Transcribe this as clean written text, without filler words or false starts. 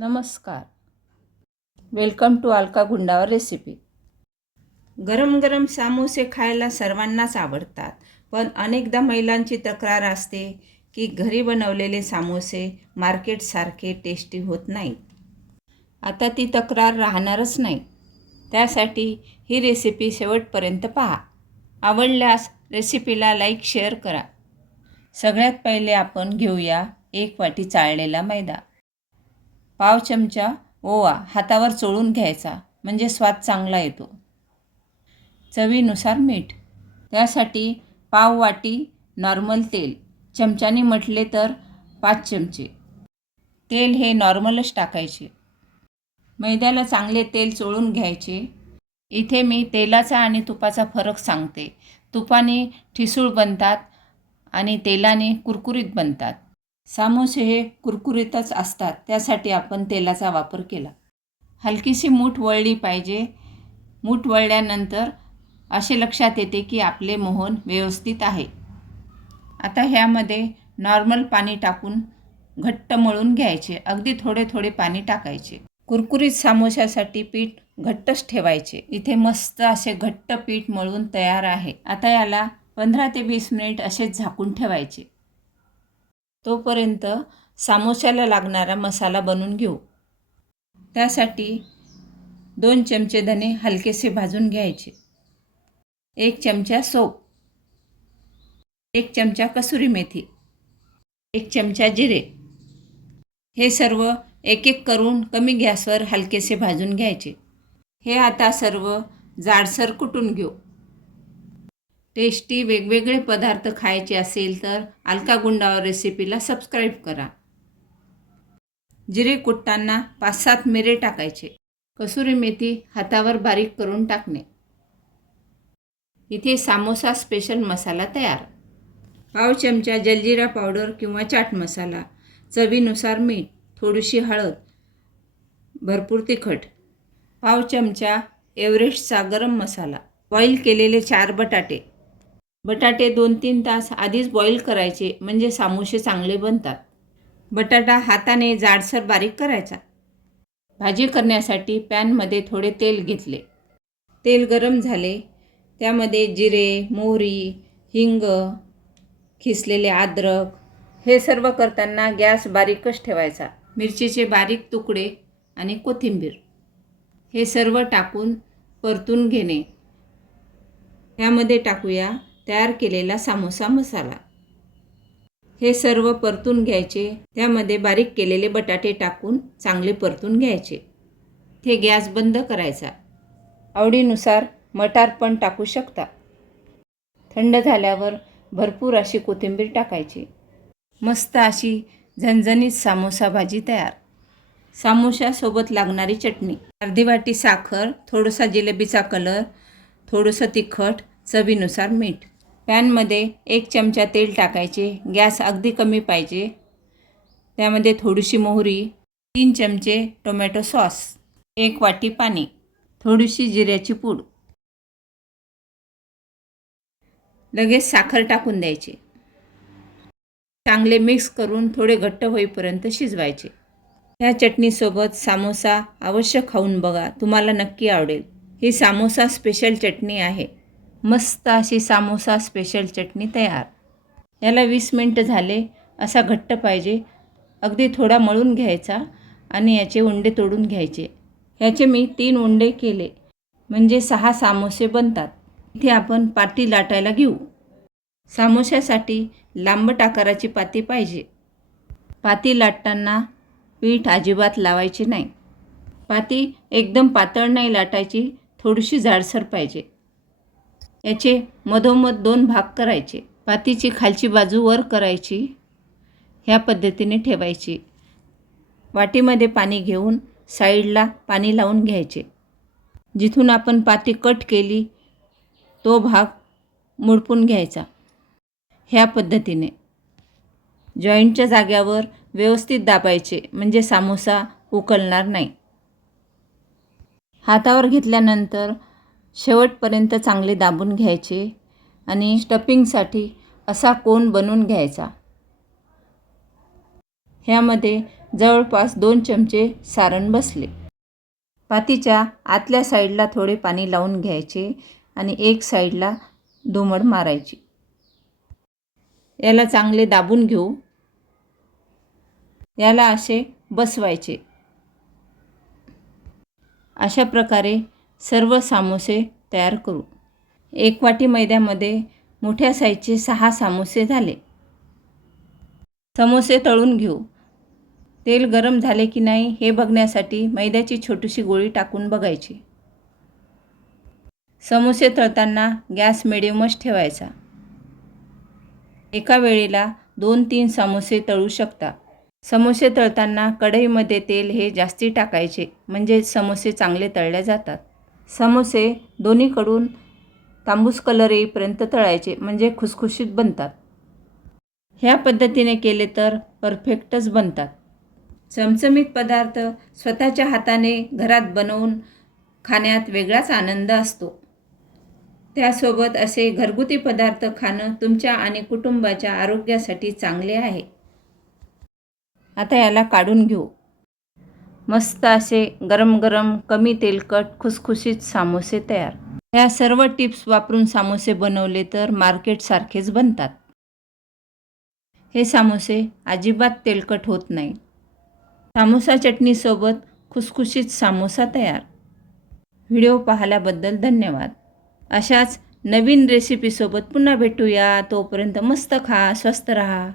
नमस्कार. Welcome to Alka Gundawar recipe. गरम गरम समोसे खायला सर्वांनाच आवडतात, पण अनेकदा महिलांची तक्रार असते की घरी बनवलेले समोसे मार्केटसारखे टेस्टी होत नाहीत. आता ती तक्रार राहणारच नाही. त्यासाठी ही रेसिपी शेवटपर्यंत पहा. आवडल्यास रेसिपीला लाईक शेअर करा. सगळ्यात पहिले आपण घेऊया 1 वाटी चाळलेला मैदा. पाव चमचा ओवा हातावर चोळून घ्यायचा, म्हणजे स्वाद चांगला येतो. चवीनुसार मीठ. त्यासाठी पाव वाटी नॉर्मल तेल, चमच्याने म्हटले तर 5 चमचे. तेल हे नॉर्मलच टाकायचे. मैद्याला चांगले तेल चोळून घ्यायचे. इथे मी तेलाचा आणि तुपाचा फरक सांगते. तुपाने ठिसूळ बनतात आणि तेलाने कुरकुरीत बनतात. समोसे हे कुरकुरीतच असतात, त्यासाठी आपण तेलाचा वापर केला. हलकीशी मूठ वळली पाहिजे. मूठ वळल्यानंतर असे लक्षात येते की आपले मोहन व्यवस्थित आहे. आता ह्यामध्ये नॉर्मल पाणी टाकून घट्ट मळून घ्यायचे. अगदी थोडे थोडे पाणी टाकायचे. कुरकुरीत समोशासाठी पीठ घट्टच ठेवायचे. इथे मस्त असे घट्ट पीठ मळून तयार आहे. आता याला 15 ते 20 मिनिट असेच झाकून ठेवायचे. तोपर्यंत समोशाला लागणारा मसाला बनवून घेऊ. त्यासाठी 2 चमचे धने हलकेसे भाजून घ्यायचे. 1 चमचा सोप, 1 चमचा कसुरी मेथी, 1 चमचा जिरे. हे सर्व एक एक करून कमी गॅसवर हलकेसे भाजून घ्यायचे. हे आता सर्व जाडसर कुटून घेऊ. टेस्टी वेगवेगळे पदार्थ खायचे असेल तर अलका गुंडावर रेसिपीला सबस्क्राईब करा. जिरे कुटताना 5-7 मिरे टाकायचे. कसुरी मेथी हातावर बारीक करून टाकणे. इथे समोसा स्पेशल मसाला तयार. पाव चमचा जलजिरा पावडर किंवा चाट मसाला, चवीनुसार मीठ, थोडीशी हळद, भरपूर तिखट. पाव चमचा एव्हरेस्टचा गरम मसाला. बॉईल केलेले 4 बटाटे. बटाटे 2-3 तास आधीच बॉईल करायचे, म्हणजे समोसे चांगले बनतात. बटाटा हाताने जाडसर बारीक करायचा. भाजी करण्यासाठी पॅनमध्ये थोडे तेल घेतले. तेल गरम झाले. त्यामध्ये जिरे, मोहरी, हिंग, खिसलेले अद्रक हे सर्व करताना गॅस बारीकच ठेवायचा. मिरचीचे बारीक तुकडे आणि कोथिंबीर हे सर्व टाकून परतून घेणे. यामध्ये टाकूया तयार केलेला समोसा मसाला. हे सर्व परतून घ्यायचे. त्यामध्ये बारीक केलेले बटाटे टाकून चांगले परतून घ्यायचे. ते गॅस बंद करायचा. आवडीनुसार मटार पण टाकू शकता. थंड झाल्यावर भरपूर अशी कोथिंबीर टाकायची. मस्त अशी झणझणीत समोसा भाजी तयार. समोशासोबत लागणारी चटणी. अर्धी वाटी साखर, थोडासा जिलेबीचा कलर, थोडंसं तिखट, चवीनुसार मीठ. पॅनमध्ये 1 चमचा तेल टाकायचे. गॅस अगदी कमी पाहिजे. त्यामध्ये थोडीशी मोहरी, 3 चमचे टोमॅटो सॉस, 1 वाटी पाणी, थोडीशी जिऱ्याची पूड. लगेच साखर टाकून द्यायची. चांगले मिक्स करून थोडे घट्ट होईपर्यंत शिजवायचे. या चटणीसोबत समोसा अवश्य खाऊन बघा, तुम्हाला नक्की आवडेल. ही समोसा स्पेशल चटणी आहे. मस्त अशी समोसा स्पेशल चटणी तयार. याला 20 मिनिटं झाले. असा घट्ट पाहिजे. अगदी थोडा मळून घ्यायचा आणि याचे उंडे तोडून घ्यायचे. ह्याचे मी 3 उंडे केले, म्हणजे 6 समोसे बनतात. इथे आपण पाती लाटायला घेऊ. समोश्यासाठी लांबट आकाराची पाती पाहिजे. पाती लाटताना पीठ अजिबात लावायचे नाही. पाती एकदम पातळ नाही लाटायची, थोडीशी जाडसर पाहिजे. याचे मधोमध 2 भाग करायचे. पातीची खालची बाजू वर करायची. ह्या पद्धतीने ठेवायची. वाटीमध्ये पाणी घेऊन साईडला पाणी लावून घ्यायचे. जिथून आपण पाती कट केली तो भाग मुडपून घ्यायचा. ह्या पद्धतीने जॉईंटच्या जाग्यावर व्यवस्थित दाबायचे, म्हणजे समोसा उकलणार नाही. हातावर घेतल्यानंतर शेवटपर्यंत चांगले दाबून घ्यायचे आणि स्टफिंगसाठी असा कोन बनवून घ्यायचा. ह्यामध्ये जवळपास 2 चमचे सारण बसले. पातीच्या आतल्या साईडला थोडे पाणी लावून घ्यायचे आणि एक साईडला दुमड मारायची. याला चांगले दाबून घेऊ. याला असे बसवायचे. अशा प्रकारे सर्व समोसे तयार करू. 1 वाटी मैद्यामध्ये मोठ्या साईजचे 6 समोसे झाले. समोसे तळून घेऊ. तेल गरम झाले की नाही हे बघण्यासाठी मैद्याची छोटीशी गोळी टाकून बघायची. समोसे तळताना गॅस मिडियमच ठेवायचा. एका वेळेला 2-3 समोसे तळू शकता. समोसे तळताना कढईमध्ये तेल हे जास्ती टाकायचे म्हणजे समोसे चांगले तळले जातात. समोसे दोन्हीकडून तांबूस कलर येईपर्यंत तळायचे म्हणजे खुसखुशीत बनतात. ह्या पद्धतीने केले तर परफेक्टच बनतात. चमचमीत पदार्थ स्वतःच्या हाताने घरात बनवून खाण्यात वेगळाच आनंद असतो. त्यासोबत असे घरगुती पदार्थ खाणं तुमच्या आणि कुटुंबाच्या आरोग्यासाठी चांगले आहे. आता याला काढून घेऊ. मस्त असे गरम गरम कमी तेलकट खुसखुशीत समोसे तयार. ह्या सर्व टिप्स वापरून समोसे बनवले तर मार्केटसारखेच बनतात. हे समोसे अजिबात तेलकट होत नाही. समोसा चटणीसोबत खुसखुशीत समोसा तयार. व्हिडिओ पाहिल्याबद्दल धन्यवाद. अशाच नवीन रेसिपीसोबत पुन्हा भेटूया. तोपर्यंत मस्त खा, स्वस्त रहा.